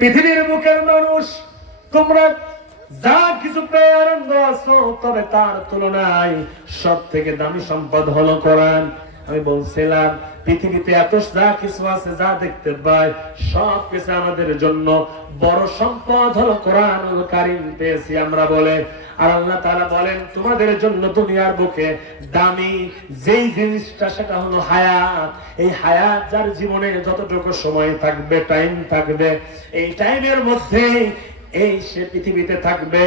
পৃথিবীর বুকের মানুষ, তোমরা যা কিছু পেয়ে আনন্দ আছো, তবে তার তুলনায় সব থেকে দামি সম্পদ হলো কোরআন। আমি বলছিলাম পৃথিবীতে এত যা কিছু আছে, যা দেখতে পাই, সব কিছু আমাদের জন্য বড় সম্পদ হলো কোরআনুল কারীম পেয়েছি আমরা বলে। আর আল্লাহ তাআলা বলেন তোমাদের জন্য দুনিয়ার বুকে দামি যেই জিনিসটা সেটা হলো হায়াত। এই হায়াত যার জীবনে যতটুকু সময় থাকবে, টাইম থাকবে, এই টাইমের মধ্যে এই সে পৃথিবীতে থাকবে।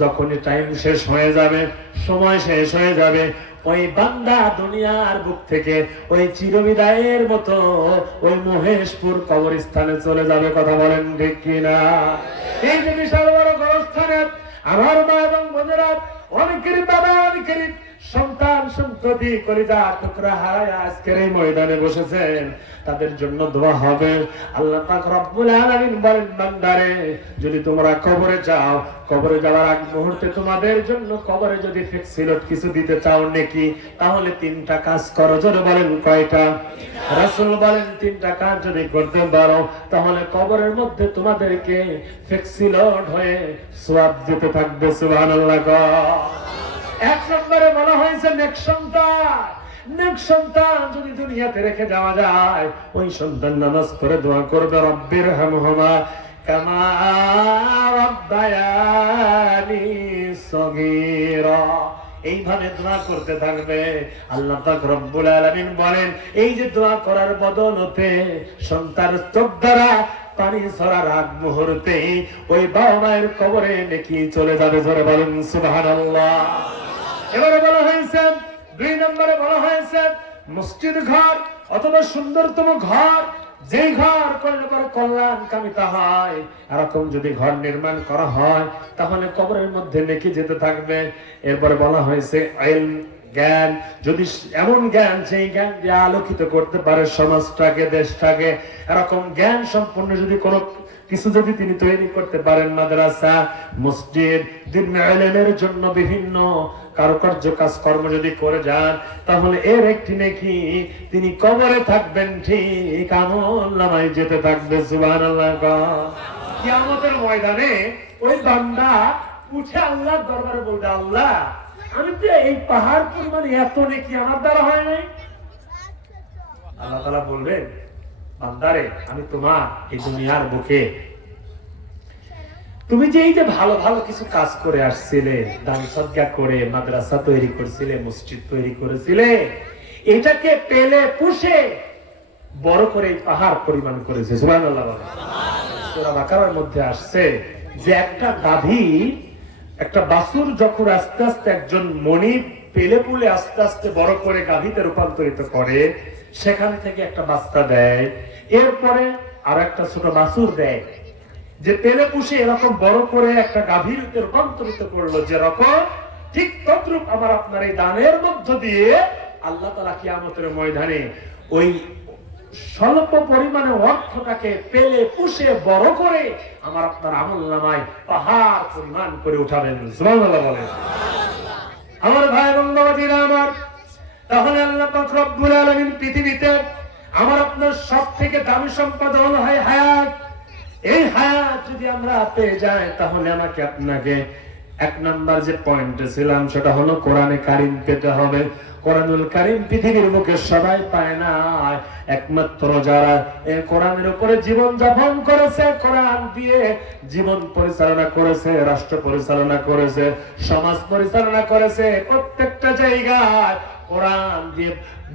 যখনই টাইম শেষ হয়ে যাবে, সময় শেষ হয়ে যাবে, ওই বান্দা দুনিয়ার বুক থেকে ওই চিরবিদায়ের মতো ওই মহেশপুর কবরস্থানে চলে যাবে। কথা বলেন ঠিক কিনা? এই যে বিশাল বড় কবরস্থানে আমার মা এবং বোনেরা, অনেকেরই বাবা, অনেকেরই সন্তান সন্ততি কলিজা টুকরা হারায় আজকের এই ময়দানে বসেছেন, তাদের জন্য দোয়া হবে। আল্লাহ পাক রব্বুল আলামিন বলেন, বান্দারে যদি তোমরা কবরে যাও, কবরে যাওয়ার আগ মুহূর্তে তোমাদের জন্য কবরে যদি ফিক্সিলট কিছু দিতে চাও নেকি, তাহলে তিনটা কাজ করো। জোরে বলেন কয়টা? রাসূল বলেন তিনটা কাজ যদি করতে পারো, তাহলে কবরের মধ্যে তোমাদেরকে ফিক্সিলট হয়ে সওয়াব দিতে থাকবে। সুবহানাল্লাহ। এক নম্বরে বলা হয়েছে নেক সন্তান। নেক সন্তান যদি দুনিয়াতে রেখে যাওয়া যায়, ওই সন্তান নামাজ পড়ে দোয়া করবে, রব্বিরহামহুমা কামা রাব্বায়ানি সগীরা। এইভাবে দোয়া করতে থাকবে। আল্লাহ পাক রব্বুল আলামিন বলেন, এই যে দোয়া করার বদলতে সন্তান চোখ দ্বারা পানি ছড়ার আগ মুহূর্তে ওই বাবা মায়ের কবরে নেকি চলে যাবে। জোরে বলেন সুবহানাল্লাহ। এবারে বলা হয়েছে দুই নম্বরে বলা হয়েছে মসজিদ ঘর অথবা সুন্দরতম ঘর, যেই ঘর করলে পরে কল্যাণ কামিতা হয়, এরকম যদি ঘর নির্মাণ করা হয় তাহলে কবরের মধ্যে নেকি যেতে থাকবে। এরপরে বলা হয়েছে ইলম, জ্ঞান, যদি এমন জ্ঞান সেই জ্ঞান দিয়ে আলোকিত করতে পারে সমাজটাকে, দেশটাকে, এরকম জ্ঞান সম্পন্ন যদি কোনো কিছু যদি তিনি তৈরি করতে পারেন, মাদ্রাসা, মসজিদ, দ্বীন ইলমের জন্য বিভিন্ন কারুকার্য কাজকর্ম যদি করে যান, তাহলে এর একটি নেকি তিনি কবরে থাকবেন ঠিক, আমলনামায় যেতে থাকবে। সুবহানাল্লাহ। কিয়ামতের ময়দানে ওই বান্দা উঠে আল্লাহর দরবারে বলবে, আল্লাহ আমি তো এই পাহাড় পরিমাণে এত নেকি আমার দ্বারা হয় নাই। আল্লাহ তাআলা বলবেন, বান্দারে আমি তোমার এই দুনিয়ার বুকে তুমি যে এই যে ভালো ভালো কিছু কাজ করে আসছিলে, দান সদকা করে মাদ্রাসা তৈরি করেছিলে, মসজিদ তৈরি করেছিলে, এটাকে পেলে পুষে বড় করে এই পাহাড় পরিমাণ করেছে। সুবহানাল্লাহ। সূরা বাকারার মধ্যে আসছে যে একটা গাভী, একটা বাছুর যখন আস্তে আস্তে একজন মণি পেলে পুলে আস্তে আস্তে বড় করে গাভীতে রূপান্তরিত করে, সেখান থেকে একটা বাচ্চা দেয়, এরপরে আর একটা ছোট বাছুর দেয়, যে পেলে পুষে এরকম বড় করে একটা গাভীতে রূপান্তরিত করলো, যেরকম ঠিক তদ্রূপ আমার আপনার এই দানের মধ্য দিয়ে আল্লাহ তাআলা কিয়ামতের ময়দানে ওই স্বল্প পরিমাণে অর্থটাকে পেলে পুষে বড় করে আমার আপনার আমলনামায় পাহাড় পরিমাণ করে উঠাবেন। সুবহানাল্লাহ বলেন। আমার ভাই এবং বাবাজিরা আমার, তাহলে আল্লাহ পাক রব্বুল আলামিন পৃথিবীতে আমার আপনার সব থেকে দামি সম্পদ হলো হায়াত। এই হায়াত যদি আমরা পেয়ে যাই, তাহলে আমাকে আপনাকে এক নাম্বার যে পয়েন্টে ছিলাম সেটা হলো কোরআনে কারীম পেতে হবে। কোরআনুল কারীম পৃথিবীর বুকে সবাই পায় না, একমাত্র যারা এই কোরআনের উপরে জীবন যাপন করেছে, কোরআন দিয়ে জীবন পরিচালনা করেছে, রাষ্ট্র পরিচালনা করেছে, সমাজ পরিচালনা করেছে, প্রত্যেকটা জায়গায় কোরআন দিয়ে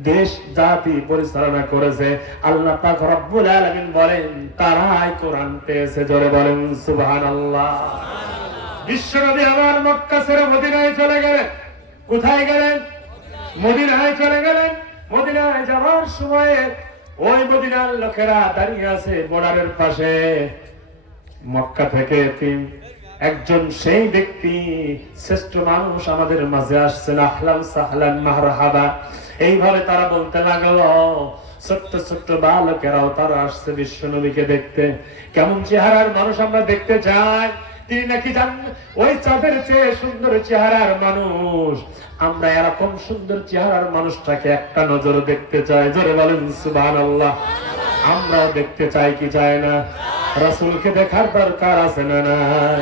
দেশ জাতি পরিচালনা করেছে, আল্লাহ পাক রব্বুল আলামিন বলেন তারাই কোরআন পেয়েছে। জোরে বলেন সুবহানাল্লাহ। বিশ্বনবী আমার মক্কা ছেড়ে মদিনায় চলে গেলেন। কোথায় গেলেন? মদিনায় চলে গেলেন। মদিনায় যাওয়ার সময় ওই মদিনার লোকেরা দাঁড়িয়ে আছে বর্ডারের পাশে। মক্কা থেকে একজন সেই ব্যক্তি, শ্রেষ্ঠ মানুষ আমাদের মাঝে আসছেন, আহলান সাহলান মারহাবা, এইভাবে তারা বলতে লাগলো। ছোট্ট ছোট্ট বালকেরাও তারা আসছে বিশ্বনবীকে দেখতে। কেমন চেহারার মানুষ আমরা দেখতে চাই, তিনি নাকি ওই চাঁদের চেয়ে সুন্দর চেহারার মানুষ। আমরা এরকম সুন্দর চেহারার মানুষটাকে একটা নজর দেখতে চাই। জোরে বলেন সুবহানাল্লাহ। আমরা দেখতে চাই কি চাই না? রাসূলকে দেখার দরকার আছে না নাই?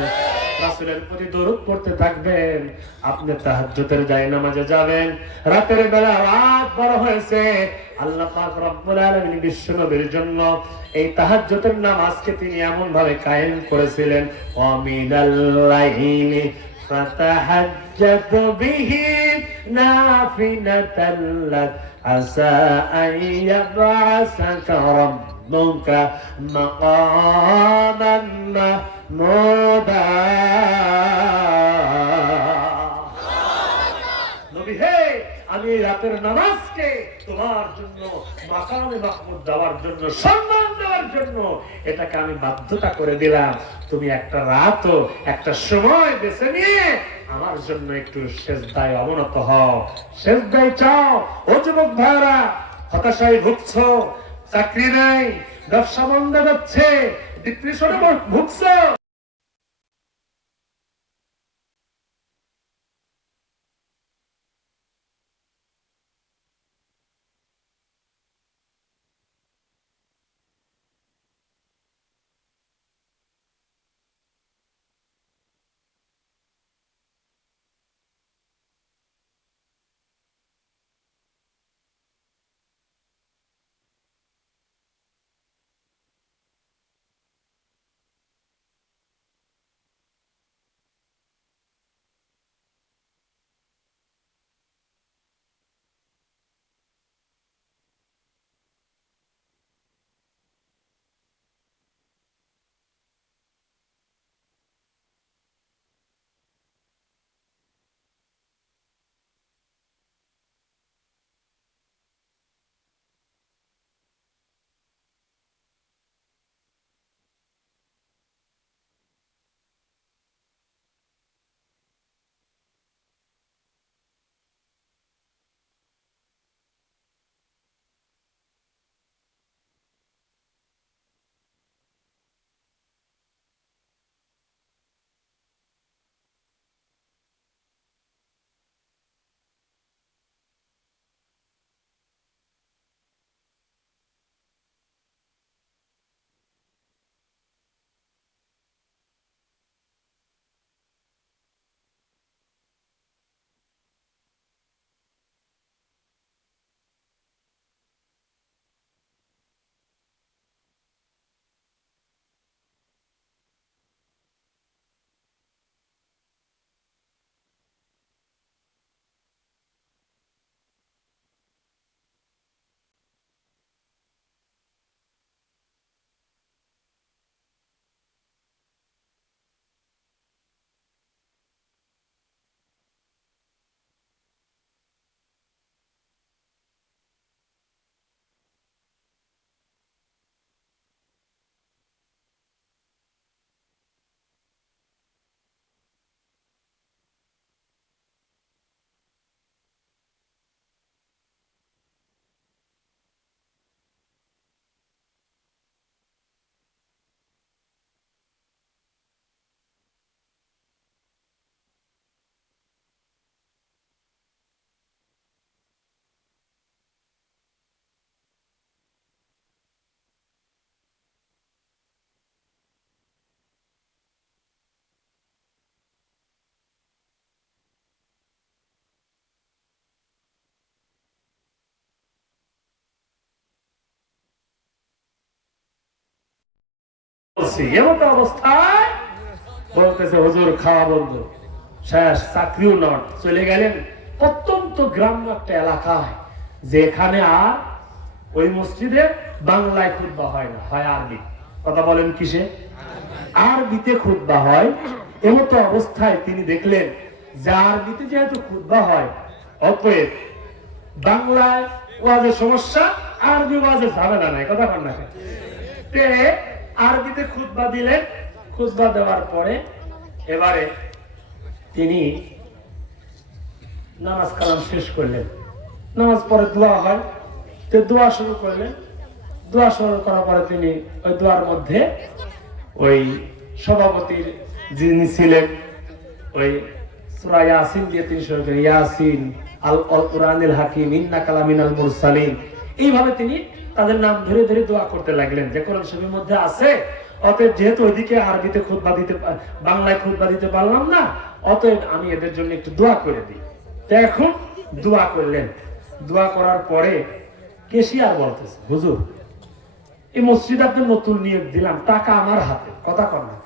রাসূলের প্রতি দরুদ পড়তে থাকবেন। আপনি তাহাজ্জুদের জায়নামাজে যাবেন, রাতের বেলা রাত বড় হয়েছে, আল্লাহ পাক রব্বুল আলামিন বিশ্ব নবীর জন্য এই তাহাজ্জুদের নামাজকে তিনি এমন ভাবে কায়েম করেছিলেন, ওয়া মিনাল লাইলি ফাতাহাজ্জাত বিহি নাফিলাতাল লাক আসা আন ইয়াবআসাকা রাব্বুকা মাকামান মাহমুদা। নবী হে, আমি রাতের নামাজকে তোমার জন্য মাকামে মাহমুদ দেওয়ার জন্য, সম্মান দেওয়ার জন্য এটাকে আমি বাধ্যতা করে দিলাম। তুমি একটা রাত, একটা সময় বেছে নিয়ে আমার জন্য একটু সেজদায় অবনত হও, সেজদায় চাও। ও যুবক ভাইরা, হতাশায় ভুগছ, চাকরি নাই, ব্যবসা বন্ধ যাচ্ছে, ডিপ্রেশনে ভুগছ, এমন অবস্থায় বলতেছে, হুজুর খাওয়া বন্ধ, শেষ, চাকরিও নট, চলে গেলেন অত্যন্ত গ্রাম্য একটা এলাকায়, যেখানে আর ওই মসজিদে বাংলায় খুতবা হয় না, হয় আরবি। কথা বলেন কিসে? আরবিতে খুতবা হয়। এমতো অবস্থায় তিনি দেখলেন যে আরবিতে যেহেতু খুতবা হয়, অতএব বাংলায় ওয়াজের সমস্যা, আরবি ওয়াজের ঝামেলা নাই। কথা বল না? আরবিতে খুতবা দিলেন। খুতবা দেওয়ার পরে এবারে তিনি নামাজ কালাম শেষ করলেন। নামাজ পরে দোয়া হয়, তো দোয়া শুরু করলেন। দোয়া শুরু করার পরে তিনি ওই দোয়ার মধ্যে ওই সভাপতির যিনি ছিলেন, ওই সূরা ইয়াসিন দিয়ে তিনি শুরু করেন, ইয়াসিন আল কুরআনিল হাকিম ইন্নাকা লামিনাল মুরসালিন। এইভাবে তিনি তাদের নাম ধরে ধরে দোয়া করতে লাগলেন, যে কোরআন শরীফের মধ্যে আছে অতএব যেহেতু ওইদিকে আরবিতে খুতবা দিতে, বাংলায় খুতবা দিতে পারলাম না, অতএব আমি এদের জন্য একটু দোয়া করে দিই। তো এখন দোয়া করলেন। দোয়া করার পরে কেশিয়ার বলতেছে, হুজুর এই মসজিদ আপনি নতুন নিয়োগ দিলাম, টাকা আমার হাতে, কথা কর না,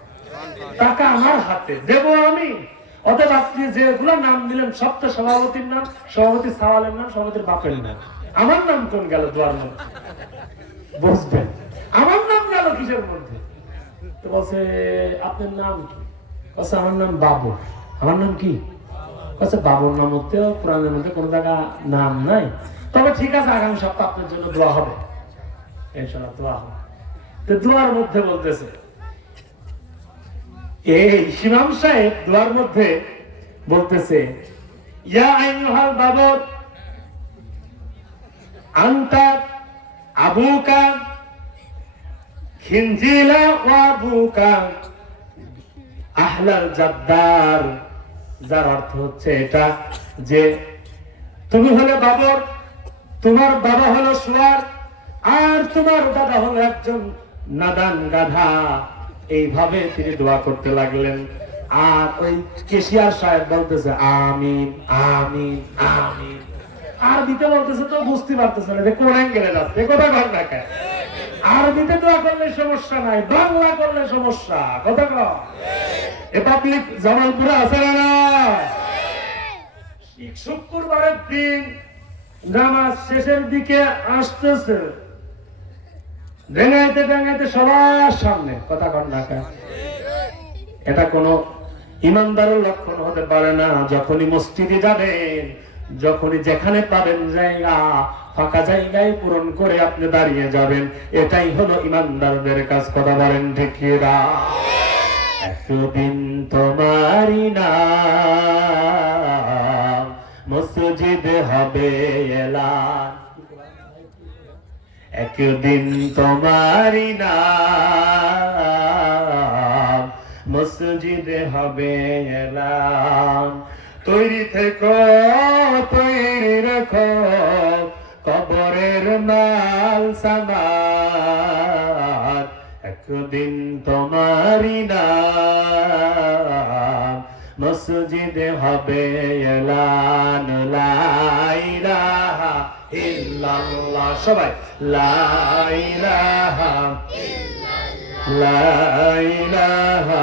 টাকা আমার হাতে দেব আমি। অতএব আপনি যেগুলো নাম দিলেন সব তো সভাপতির নাম, সভাপতি সাওয়ালের নাম, সভাপতির বাপের নাম, আমার নাম কোন গেল দোয়ার মধ্যে? বুঝবেন আমার নাম গেল কিসের মধ্যে? তো বলছে আপনার নাম কি? বলছে আমার নাম বাবর। আমার নাম কি? বলছে বাবর নাম হতে কোরআনের মধ্যে কোন জায়গা নাম নাই, তবে ঠিক আছে আগামী সপ্তাহ আপনার জন্য দোয়া হবে, ইনশাআল্লাহ দোয়া হবে। তো দোয়ার মধ্যে বলতেছে, এই ইমাম সাহেব দোয়ার মধ্যে বলতেছে, ইয়া আইয়ুহাল বাবর আনতা আবুকা খিনজিলা ওয়া আবুকা আহলাল জাদ্দার। যার অর্থ হচ্ছে এটা যে তুমি হলে বাবর, তোমার বাবা হলো শুয়ার, আর তোমার দাদা হলো একজন নাদান গাধা। এইভাবে তিনি দোয়া করতে লাগলেন। আর ওই কেশিয়ার সাহেব বলতেছে আমিন আমিন আমিন। আরবিতে বলতেছে তো বুঝতে পারতেছে না কোন অ্যাঙ্গেলে যাচ্ছে, কথা কর না কেন? আরবিতে দোয়া করলে সমস্যা নাই, বাংলা করলে সমস্যা, কথা কর। এ পাবলিক জামালপুরে আছে না? শুক্রবারের দিন নামাজ শেষের দিকে আসতেছে, ডেঙ্গাইতে ডেঙ্গাইতে সবার সামনে, কথা কর না কেন? এটা কোনো ইমানদারের লক্ষণ হতে পারে না। যখনই মসজিদে যাবেন, যখনই যেখানে পাবেন জায়গা, ফাঁকা জায়গায় পূরণ করে আপনি দাঁড়িয়ে যাবেন, এটাই হলো ইমানদারদের কাজ, কথা বলেন ঠিক কিনা? একদিন তোমারই নাম মসজিদ হবে এলান, একদিন তোমারই নাম মসজিদে হবে এলান। তৈরি থেকো তৈরি রেখো কবরের মাল সামান, একদিন তোমারই নাম মসজিদে হবে এলান। লা ইলাহা ইল্লাল্লাহ, সবাই লা ইলাহা লা ইলাহা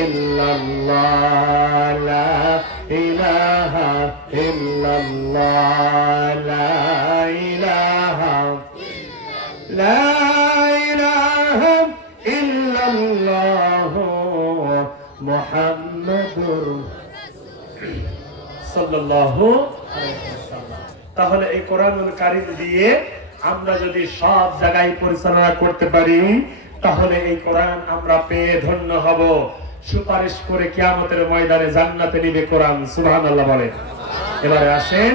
ইল্লাল্লাহ, লা ইলাহা ইল্লাল্লাহ, লা ইলাহা লা ইলাহা ইল্লাল্লাহ মুহাম্মাদুর সাল্লাল্লাহু আলাইহি ওয়াসাল্লাম। তাহলে এই কোরআনুল কারীম দিয়ে আমরা যদি সব জায়গায় পরিচালনা করতে পারি, তাহলে এই কোরআন আমরা পেয়ে ধন্য হব। সুপারিশ করে কিয়ামতের ময়দানে জান্নাতে নিবে কোরআন, সুবহানাল্লাহ বলেন। এবারে আসেন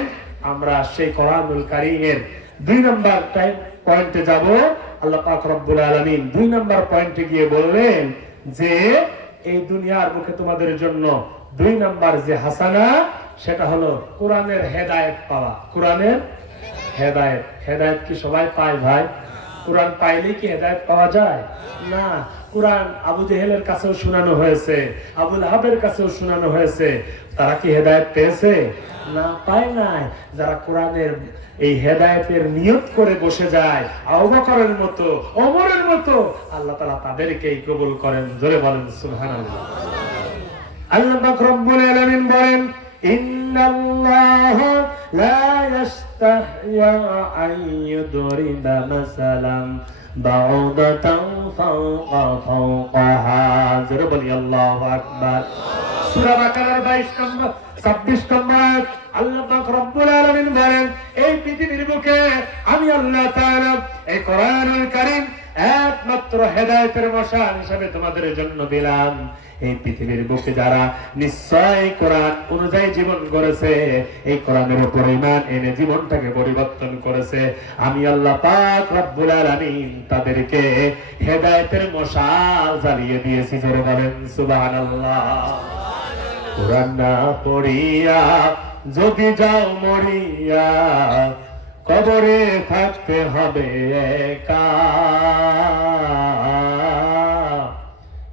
আমরা সেই কোরআনুল কারীমের 2 নম্বর পয়েন্টে যাব। আল্লাহ পাক রব্বুল আলামিন 2 নম্বর পয়েন্টে গিয়ে বললেন যে এই দুনিয়ার মুখে তোমাদের জন্য 2 নম্বর যে হাসানা, সেটা হলো কোরআনের হেদায়েত পাওয়া। কোরআনের হেদায়েত, হেদায়েত কি সবাই পায় ভাই? কোরআন পাইলে কি হেদায়েত পাওয়া যায়? না। কোরআন আবু জেহেলের কাছেও শোনানো হয়েছে, আবু লাহাবের কাছেও শোনানো হয়েছে, তারা কি হেদায়েত পেয়েছে? না, পায় নাই। যারা কোরআনের এই হেদায়েতের নিয়ত করে বসে যায়, আবু বকরের মতো, ওমরের মতো, আল্লাহ তাআলা তাদেরকেই কবুল করেন। জোরে বলেন সুবহানাল্লাহ। আল্লাহ পাক রব্বুল আলামিন বলেন, ইন্নাল্লাহা লা ইস্তাহইয়া আন ইদরিবা মাসালান বাউদাতান ফাওকা ফাওকাহা। জোরে বলি আল্লাহু আকবার। সূরা বাকারার 22 নম্বর 26 নম্বর আয়াত আল্লাহ পাক রব্বুল আলামিন বলেন, এই পৃথিবীর বুকে আমি আল্লাহ তাআলা এই কোরআনুল কারীম একমাত্র হেদায়েতের মশাল হিসেবে তোমাদের জন্য দিলাম। এই পৃথিবীর বুকে যারা নিশ্চয় কোরআন অনুযায়ী জীবন গড়েছে, এই কোরআনের উপর ঈমান এনে জীবনটাকে পরিবর্তন করেছে, আমি আল্লাহ পাক রব্বুল আলামিন তাদেরকে হেদায়েতের মশাল জ্বালিয়ে দিয়েছি। জোরে বলেন সুবহানাল্লাহ। কোরআন না পড়িয়া যদি যাও মরিয়া, কবরে থাকতে হবে একা।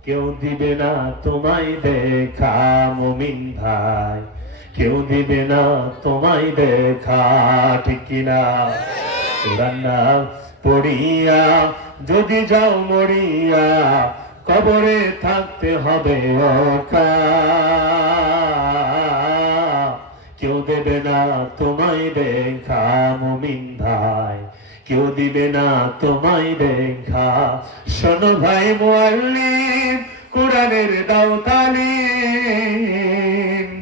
কেউ দিবে না তোমায় দেখা মুমিন ভাই, কেউ দিবে না তোমায় দেখা, ঠিক কিনা? কোরআন না পড়িয়া যদি যাও মরিয়া, কবরে থাকতে হবে একা। কেউ দেবে না তোমায় দেখা মুমিন ভাই, কেউ দিবে না তোমায় দেখা। শোনো ভাই মুআল্লিম, কোরআনের দাও তালিম,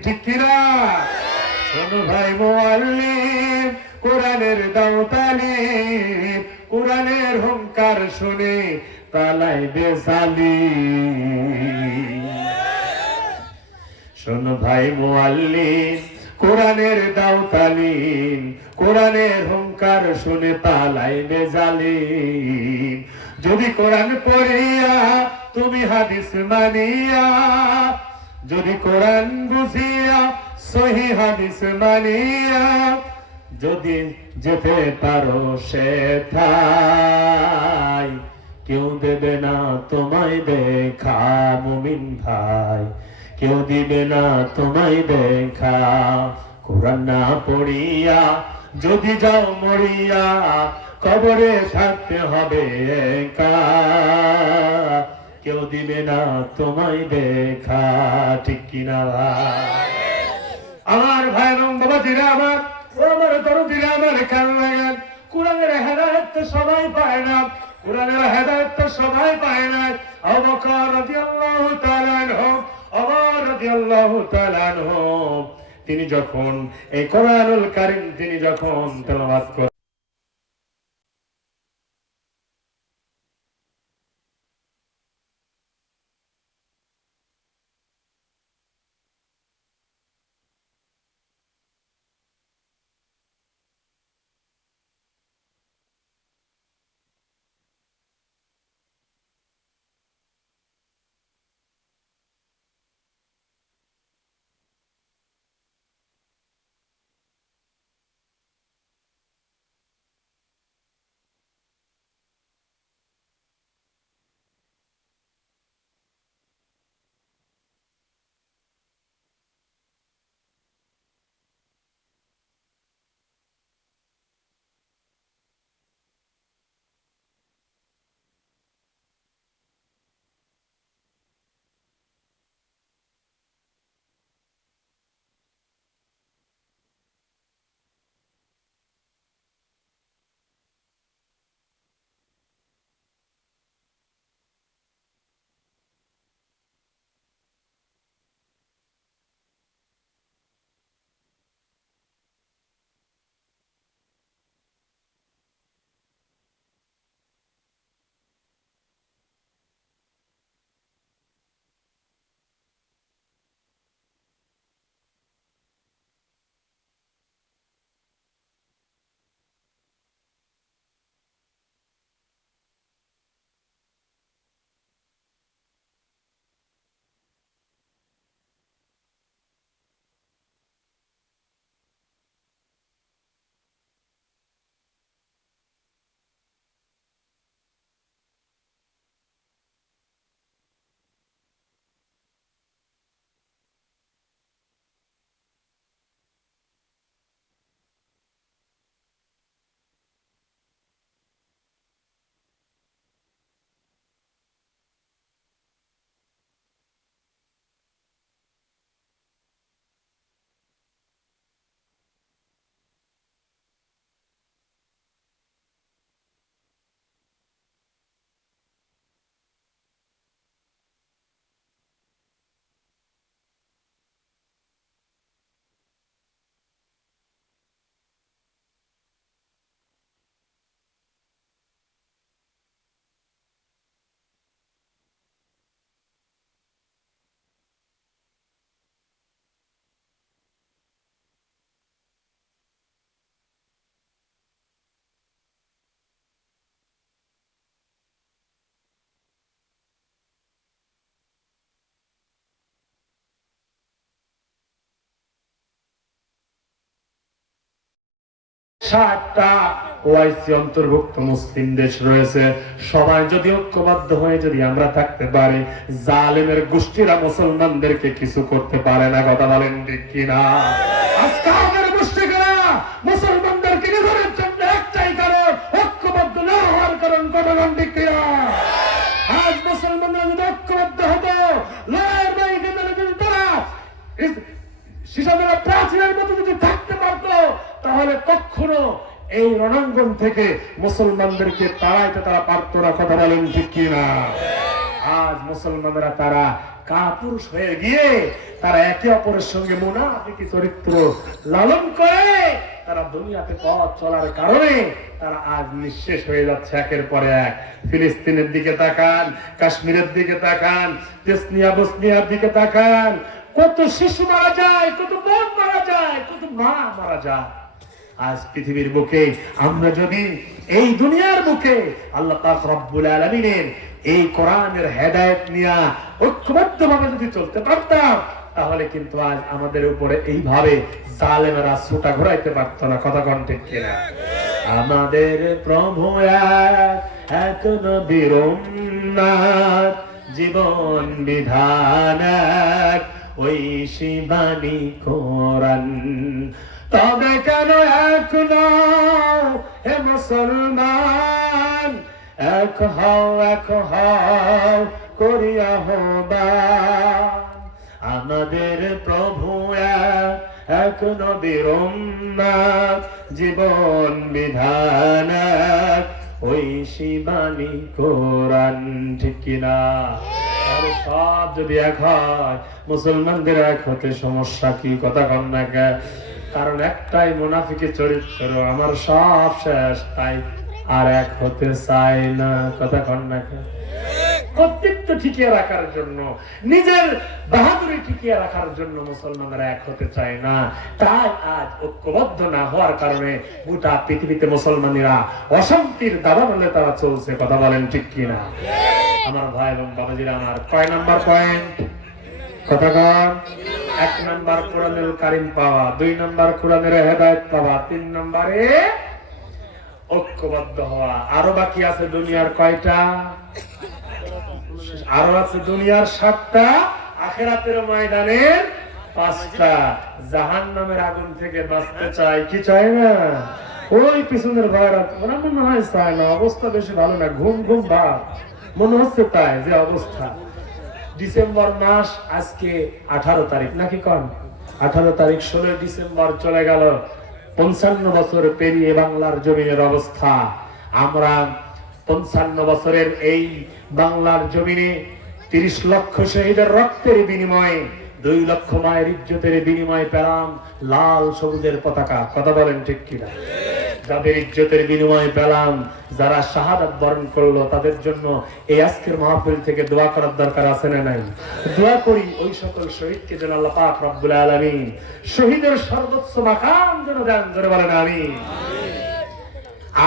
ঠিক কিনা? শোনো ভাই মুআল্লিম, কোরআনের দাও তালিম, কোরআনের হুঙ্কার শুনে পালাইবে জালিম। শোনো ভাই মুআল্লিম, কোরআনের দাও তালিম, কোরআনের হুঙ্কার শুনে পালাইবে জালিম। যদি কোরআন পড়িয়া তুমি হাদিস মানিয়া, যদি কোরআন বুঝিয়া সহি হাদিস মানিয়া যদি যেতে পারো সেথায়, কেউ দেবে না তোমায় দেখা মুমিন ভাই, কেউ দিবে না তোমায় দেখা। কোরআন না পড়িয়া যদি যাও মরিয়া, কবরে থাকতে হবে একা। কেউ দিবে না তোমায় দেখা, ঠিক কিনা ভাই? আমার ভাই এবং বাবাজিরা আমার, ও আমার দরদিরা আমার, কান লাগান। কোরআনের হেদায়েত তো সবাই পায় না, কোরআনের হেদায়েত তো সবাই পায় না। আবু বকর রাদিয়াল্লাহু তাআলা আনহু, ওমর রাদিয়াল্লাহু তাআলা আনহু, তিনি যখন এই কোরআনুল কারীম তিনি যখন তেলাওয়াত করেন, 60টা ওআইসি অন্তর্ভুক্ত মুসলিম দেশ রয়েছে। সবাই যদি ঐক্যবদ্ধ হয়ে যদি আমরা থাকতে পারি, জালেমের গোষ্ঠীরা মুসলমানদেরকে কিছু করতে পারে না। কথা বলেন ঠিক কিনা? আজকে আমাদের গোষ্ঠীরা মুসলমানদেরকে নিজের জন্য একটাই কারণ, ঐক্যবদ্ধ না হওয়ার কারণ। কথা বলেন ঠিক কিনা? আজ মুসলমানরা যদি ঐক্যবদ্ধ হতো, লড়াইয়ের ময়দানে যদি তারা শিশাদের প্রাচীনের মতো যদি থাকতে পারতো, তাহলে কখনো এই রণাঙ্গন থেকে মুসলমানদেরকে তাড়াইতে তারা পারতো না। কথা বলেন ঠিক কিনা? আজ মুসলমানরা তারা কাপুরুষ হয়ে গিয়ে তারা একে অপরের সঙ্গে মুনাফিকি চরিত্র লালন করে তারা দুনিয়াতে পথ চলার কারণে তারা আজ নিঃশেষ হয়ে যাচ্ছে একের পর এক। ফিলিস্তিনের দিকে তাকান, কাশ্মীরের দিকে তাকান, তেসনিয়া বসনিয়ার দিকে তাকান, কত শিশু মারা যায়, কত বোন মারা যায়, কত মা মারা যায়। আজ পৃথিবীর বুকে আমরা যদি এই দুনিয়ার বুকে আল্লাহ পাক রব্বুল আলামিনের এই কোরআনের হেদায়েত নিয়ে ঐক্যবদ্ধভাবে যদি চলতে পারতাম, তাহলে কিন্তু আজ আমাদের উপরে এইভাবে জালেমেরা ছুটা ঘোরাইতে পারতো না। কথা কোন ঠিক কিনা? আমাদের প্রভু এক নবীর উম্মত, জীবন বিধান এক ঐশী বাণী কোরআন। তবে কেন এক নও হে মুসলমান, এক হও করিয়া আহ্বান। আমাদের প্রভু এক নবীর উম্মত, জীবন বিধান এক ঐশী বাণী কোরআন। ঠিক কিনা? সব যদি এক হয়, মুসলমানদের এক হতে সমস্যা কি? কথা কন না কে? কারণ একটাই মুনাফিকের চরিত্র, আমার সব শেষ, তাই আর এক হতে চাই না। কথা কন না কে? কর্তৃত্ব টিকিয়ে রাখার জন্য, নিজের বাহাদুরি টিকিয়ে রাখার জন্য মুসলমানরা এক হতে চায় না। তাই আজ ঐক্যবদ্ধ না হওয়ার কারণে গোটা পৃথিবীতে মুসলমানেরা অশান্তির দাবানলে তারা চলছে। কথা বলেন ঠিক কিনা? আমার ভাই এবং বাবাজিরা আমার, কয় নাম্বার পয়েন্ট? কথা কন। 1 নাম্বার কোরআনুল কারীম পাওয়া, 2 নাম্বার কোরআনের হেদায়েত পাওয়া, 3 নম্বরে ঐক্যবদ্ধ হওয়া। আরো বাকি আছে দুনিয়ার কয়টা? আরো আছে দুনিয়ার 7টা, আখিরাতের ময়দানের 5টা। জাহান্নামের আগুন থেকে বাঁচতে চাই কি চাই না? ওই পিছনের ভাইরা ওরা মনে হয় চায় না, অবস্থা বেশি ভালো না, ঘুম ঘুম ভাব মনে হচ্ছে তাই যে অবস্থা। ডিসেম্বর মাস আজকে 18 তারিখ নাকি কন? 18 তারিখ, 16 ডিসেম্বর চলে গেল। 55 বছর পেরিয়ে বাংলার জমিনের অবস্থা। আমরা 55 বছরের এই বাংলার জমিনে 30 লক্ষ শহীদের রক্তের বিনিময়ে, 2 লক্ষ মায়ের ইজ্জতের বিনিময়ে পেলাম লাল সবুজের পতাকা। কথা বলেন ঠিক কিনা? যাদের ইজ্জতের বিনিময়ে পেলাম, যারা শাহাদাত বরণ করলো, তাদের জন্য এই আজকের মাহফিল থেকে দোয়া করার দরকার আছে না নাই? দোয়া করি ওই সকল শহীদকে যেন আল্লাহ পাক রব্বুল আলামিন শহীদের সর্বোচ্চ মাকাম যেন দেন। জোরে বলেন আমিন।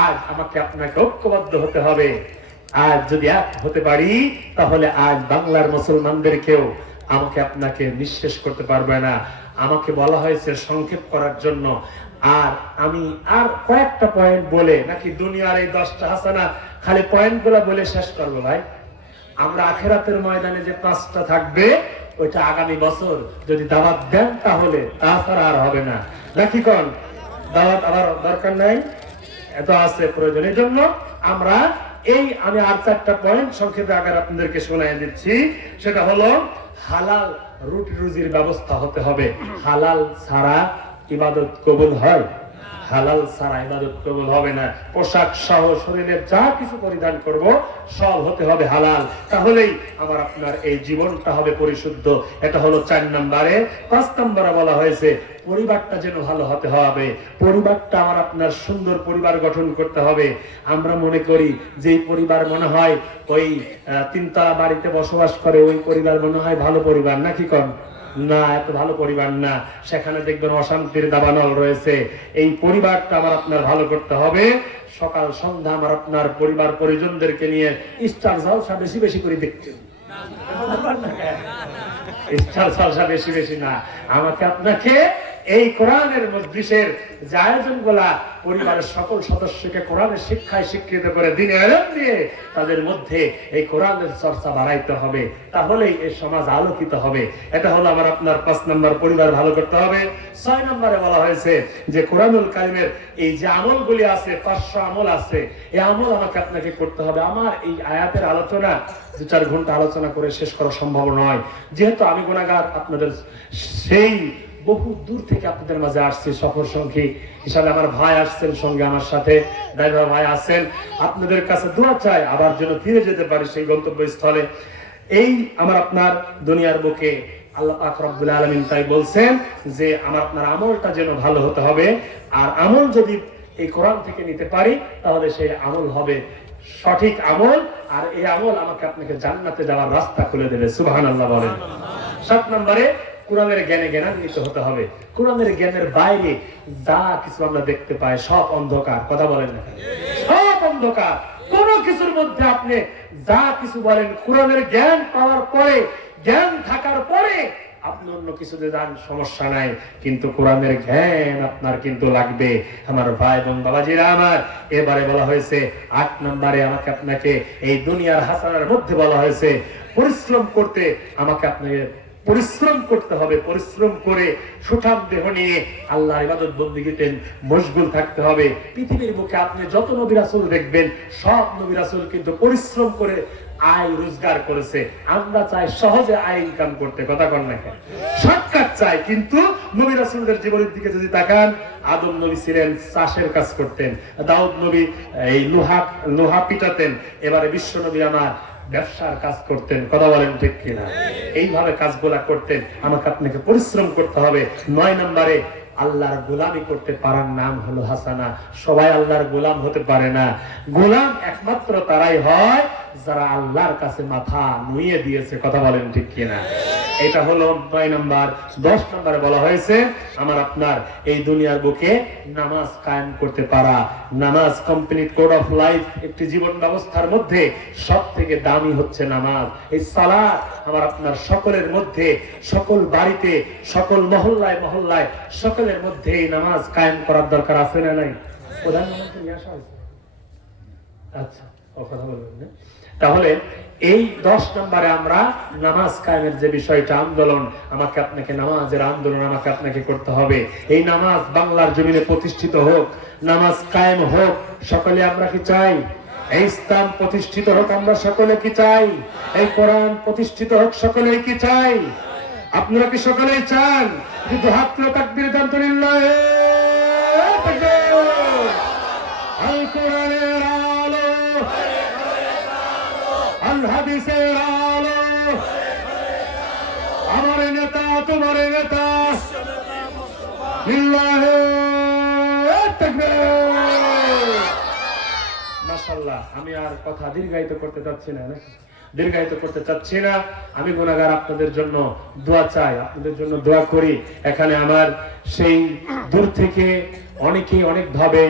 আজ আমাকে আপনাকে ঐক্যবদ্ধ হতে হবে। আজ যদি এক হতে পারি, তাহলে আজ বাংলার মুসলমানদেরকেও আমাকে আপনাকে নিঃশেষ করতে পারবে না। আমাকে বলা হয়েছে সংক্ষেপ করার জন্য, আর আমি আর কয়েকটা পয়েন্ট বলে নাকি দুনিয়ার এই 10টা হাসানা খালি পয়েন্টগুলো বলে শেষ করবো ভাই। আমরা আখিরাতের ময়দানে যে 5টা থাকবে, ওইটা আগামী বছর যদি দাওয়াত দেন তাহলে, তাছাড়া আর হবে না নাকি কোন? দাওয়াত আবার দরকার নাই, এত আছে প্রয়োজনের জন্য আমরা আমি আর 4টা পয়েন্ট সংক্ষেপে আগে আপনাদেরকে শোনায় দিচ্ছি। সেটা হলো হালাল রুটি রুজির ব্যবস্থা হতে হবে। হালাল ছাড়া ইবাদত কবুল হয়? হালাল ছাড়া ইবাদত কবুল হবে না। পোশাক সহ শরীরের যা কিছু পরিধান করব সব হতে হবে হালাল, তাহলেই আমার আপনার এই জীবনটা হবে পরিশুদ্ধ। এটা হলো 4 নম্বরে। 5 নম্বরে বলা হয়েছে পরিবারটা যেন ভালো হতে হবে। পরিবারটা আমার আপনার সুন্দর পরিবার গঠন করতে হবে। আমরা মনে করি যে পরিবার মনে হয় ওই 3তলা বাড়িতে বসবাস করে, ওই পরিবার মনে হয় ভালো পরিবার নাকি কন? না, এত ভালো পরিবার না। সেখানে দেখবেন অশান্তির দাবানল রয়েছে। এই পরিবারটা আমার আপনার ভালো করতে হবে। সকাল সন্ধ্যা আমার আপনার পরিবার পরিজনদেরকে নিয়ে স্টার জলসা বেশি বেশি করে দেখতে, স্টার জলসা বেশি বেশি না, আমাকে আপনাকে এই কোরআনের মজলিসের যে আয়োজনগুলা পরিবারের সকল সদস্যকে কোরআনের শিক্ষায় শিক্ষিত করে দিনে আলেম দিয়ে তাদের মধ্যে এই কোরআনের চর্চা বাড়াইতে হবে, তাহলেই এই সমাজ আলোকিত হবে। এটা হলো আমার আপনার 5 নম্বর, পরিবার ভালো করতে হবে। 6 নম্বরে বলা হয়েছে যে কোরআনুল কারীমের এই যে আমলগুলি আছে, 500 আমল আছে, এই আমল আমাকে আপনাকে করতে হবে। আমার এই আয়াতের আলোচনা 2-4 ঘন্টা আলোচনা করে শেষ করা সম্ভব নয়, যেহেতু আমি গুনাহগার। আপনাদের সেই বহু দূর থেকে আপনাদের মাঝে আসছি সফর সঙ্গী হিসাবে। আমার ভাই আসছেন সঙ্গে, আমার সাথে ড্রাইভার ভাই আছেন। আপনাদের কাছে দোয়া চাই আবার যেন ফিরে যেতে পারি সেই গন্তব্যস্থলে। এই আমার আপনার দুনিয়ার বুকে আল্লাহ পাক রব্বুল আলামিন তাই বলছেন যে আমার আপনার আমলটা যেন ভালো হতে হবে। আর আমল যদি এই কোরআন থেকে নিতে পারি তাহলে সেই আমল হবে সঠিক আমল, আর এই আমল আমাকে আপনাকে জান্নাতে যাওয়ার রাস্তা খুলে দেবে। সুবহানাল্লাহ বলেন। 7 নম্বরে কোরআনের জ্ঞানে জ্ঞানান্বিত হতে হবে। কোরআনের জ্ঞানের বাইরে যা কিছু আমরা দেখতে পাই সব অন্ধকার। কথা বলেন না, সব অন্ধকার। কোন কিছুর মধ্যে আপনি যা কিছু বলেন, কোরআনের জ্ঞান পাওয়ার পরে, জ্ঞান থাকার পরে আপনি অন্য কিছুতে যান, সমস্যা নাই, কিন্তু কোরআনের জ্ঞান আপনার কিন্তু লাগবে। আমার ভাই এবং বাবাজিরা আমার, এবারে বলা হয়েছে 8 নম্বরে আমাকে আপনাকে এই দুনিয়ার হাসানার মধ্যে বলা হয়েছে পরিশ্রম করতে, আমাকে আপনাকে পরিশ্রম করতে হবে। পরিশ্রম করে সুঠাম দেহ নিয়ে আল্লাহর ইবাদত বন্দেগীতে মশগুল থাকতে হবে। পৃথিবীর বুকে আপনি যত নবী রাসূল দেখবেন, সব নবী রাসূল কিন্তু পরিশ্রম করে আয় রোজগার করেছে। আমরা চাই সহজে আয় ইনকাম করতে, কথা কন না কেন, শর্টকাট চাই। কিন্তু নবী রাসূলদের জীবনের দিকে যদি তাকান, আদম নবী ছিলেন চাষের কাজ করতেন, দাউদ নবী এই লোহা পিটাতেন, এবারে বিশ্ব নবী আমার ব্যবসার কাজ করতেন। কথা বলেন ঠিক কিনা? এইভাবে কাজগুলা করতেন। আমাকে আপনাকে পরিশ্রম করতে হবে। 9 নম্বরে আল্লাহর গোলামি করতে পারার নাম হলো হাসানা। সবাই আল্লাহর গোলাম হতে পারে না। গোলাম একমাত্র তারাই হয় যারা আল্লাহর কাছে মাথা নুইয়ে দিয়েছে। কথা বলেন ঠিক কিনা? এটা হলো 9 নম্বর। 10 নম্বরে বলা হয়েছে আমার আপনার এই দুনিয়ার বুকে নামাজ কায়েম করতে পারা। নামাজ কমপ্লিট কোড অফ লাইফ, একটি জীবন ব্যবস্থার মধ্যে সব থেকে দামি হচ্ছে নামাজ। এই সালাত আমার আপনার সকলের মধ্যে, সকল বাড়িতে, সকল মহল্লায় মহল্লায়, সকলের মধ্যে এই নামাজ কায়েম করার দরকার আছে না নাই? প্রধানমন্ত্রী নিয়ে আসা হয়েছে। আচ্ছা, ও কথা বলবেন না। তাহলে এই 10 নম্বরে আমরা নামাজ কায়েমের যে বিষয়টা, আন্দোলন, আমাকে আপনাকে নামাজের আন্দোলন আমাকে আপনাকে করতে হবে। এই নামাজ বাংলার জমিনে প্রতিষ্ঠিত হোক, নামাজ কায়েম হোক। সকলে আমরা কি চাই? এই ইসলাম প্রতিষ্ঠিত হোক, আমরা সকলে কি চাই? এই কোরআন প্রতিষ্ঠিত হোক, সকলেই কি চাই? আপনারা কি সকলেই চান? কিন্তু হাত তুলে তাকবীর দেন তো লিল্লাহি তাকবীর। আল কোরআনের আলো, আল হাদিসের আলো, আমার নেতা তোমার নেতা, লিল্লাহি তাকবীর। মাশাআল্লাহ। আমি আর কথা দীর্ঘায়িত করতে চাচ্ছি না, দীর্ঘায়িত করতে চাচ্ছি না। আমি গুনাহগার, আপনাদের জন্য দোয়া চাই, আপনাদের জন্য দোয়া করি। এখানে আমার সেই দূর থেকে অনেকেই অনেক ভাবে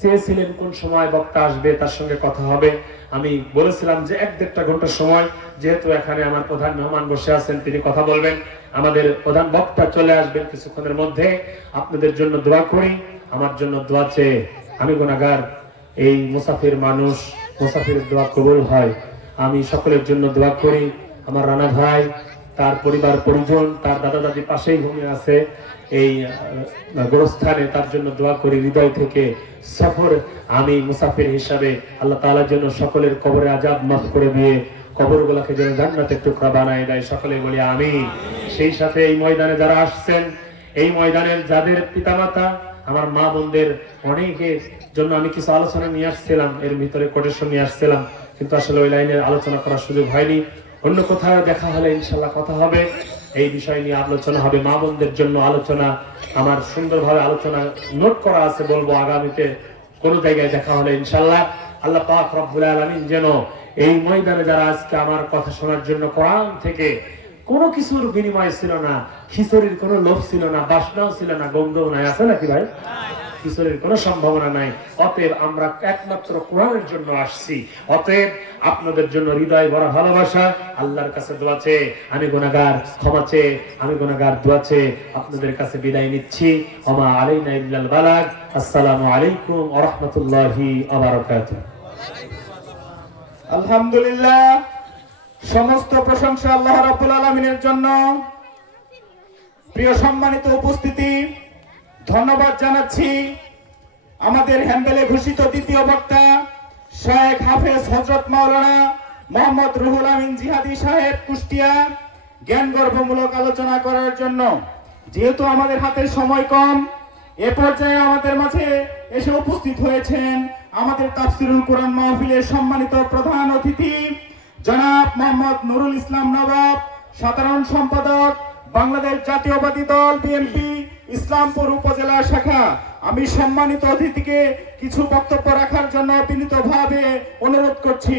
চেয়েছিলেন কোন সময় বক্তা আসবে, তার সঙ্গে কথা হবে। আমি বলেছিলাম যে 1-1.5 ঘন্টার সময়, যেহেতু এখানে আমার প্রধান মেহমান বসে আছেন, তিনি কথা বলবেন, আমাদের প্রধান বক্তা চলে আসবেন কিছুক্ষণের মধ্যে। আপনাদের জন্য দোয়া করি, আমার জন্য দোয়া চেয়ে। আমি গুনাহগার, এই মুসাফির মানুষ, মুসাফিরের দোয়া কবুল হয়। আমি সকলের জন্য দোয়া করি। আমার রানা ভাই, তার পরিবার পরিজন, তার দাদা দাদি পাশেই ঘুমিয়ে আছে এই গোরস্থানে, তার জন্য দোয়া করি হৃদয় থেকে। সফর আমি মুসাফির হিসাবে আল্লাহ তাআলার জন্য সকলের কবরে আযাব মাফ করে দিয়ে কবরগুলোকে যেন জান্নাতের টুকরা বানায় দেয়, সকলে বলি আমিন। সেই সাথে এই ময়দানে যারা আসছেন, এই ময়দানের যাদের পিতামাতা, আমার মা বোনদের অনেকের জন্য আমি কিছু আলোচনা নিয়ে আসছিলাম, এর ভিতরে কোটেশন নিয়ে আসছিলাম, কিন্তু আসলে ওই লাইনে আলোচনা করার সুযোগ হয়নি। অন্য কোথাও দেখা হলে ইনশাআল্লাহ কথা হবে, এই বিষয় নিয়ে আলোচনা হবে। মা বোনদের জন্য আলোচনা আমার সুন্দরভাবে আলোচনা নোট করা আছে, বলবো আগামীতে কোন জায়গায় দেখা হলে ইনশাআল্লাহ। আল্লাহ পাক রব্বুল আলামিন যেন এই ময়দানে যারা আজকে আমার কথা শোনার জন্য কোরআন থেকে কোনো কিছুর বিনিময় ছিল না, খিচুড়ির কোনো লোভ ছিল না, বাসনাও ছিল না, গন্ধও নাই, আছে নাকি ভাই? পিছনের কোনো সম্ভাবনা নাই। অতএব আমরা একমাত্র কোরআনের জন্য আসছি। অতএব আপনাদের জন্য হৃদয় ভরা ভালোবাসা, আল্লাহর কাছে দোয়া চেয়ে, আমি গুনাহগার ক্ষমা চেয়ে, আমি গুনাহগার দোয়া চেয়ে আপনাদের কাছে বিদায় নিচ্ছি। ওমা আলাইনা ইল্লাল বালাগ। আসসালামু আলাইকুম ওয়া রাহমাতুল্লাহি ওয়া বারাকাতুহু। আলহামদুলিল্লাহ, সমস্ত প্রশংসা আল্লাহ রাব্বুল আলামিনের জন্য। প্রিয় সম্মানিত উপস্থিতি, ধন্যবাদ জানাচ্ছি আমাদের হ্যান্ডেলে ঘোষিত দ্বিতীয় বক্তা শায়েখ হাফেজ হযরত মাওলানা মোহাম্মদ রুহুল আমিন জিহাদি সাহেব কুষ্টিয়া জ্ঞানগর্ভমূলক আলোচনা করার জন্য। যেহেতু আমাদের হাতে সময় কম, এ পর্যায়ে আমাদের মাঝে এসে উপস্থিত হয়েছেন আমাদের তাফসিরুল কোরআন মাহফিলের সম্মানিত প্রধান অতিথি জনাব মোহাম্মদ নুরুল ইসলাম নবাব, সাধারণ সম্পাদক, বাংলাদেশ জাতীয়বাদী দল বিএনপি ইসলামপুর উপজেলা শাখা। আমি সম্মানিত অতিথিকে কিছু বক্তব্য রাখার জন্য বিনীতভাবে অনুরোধ করছি।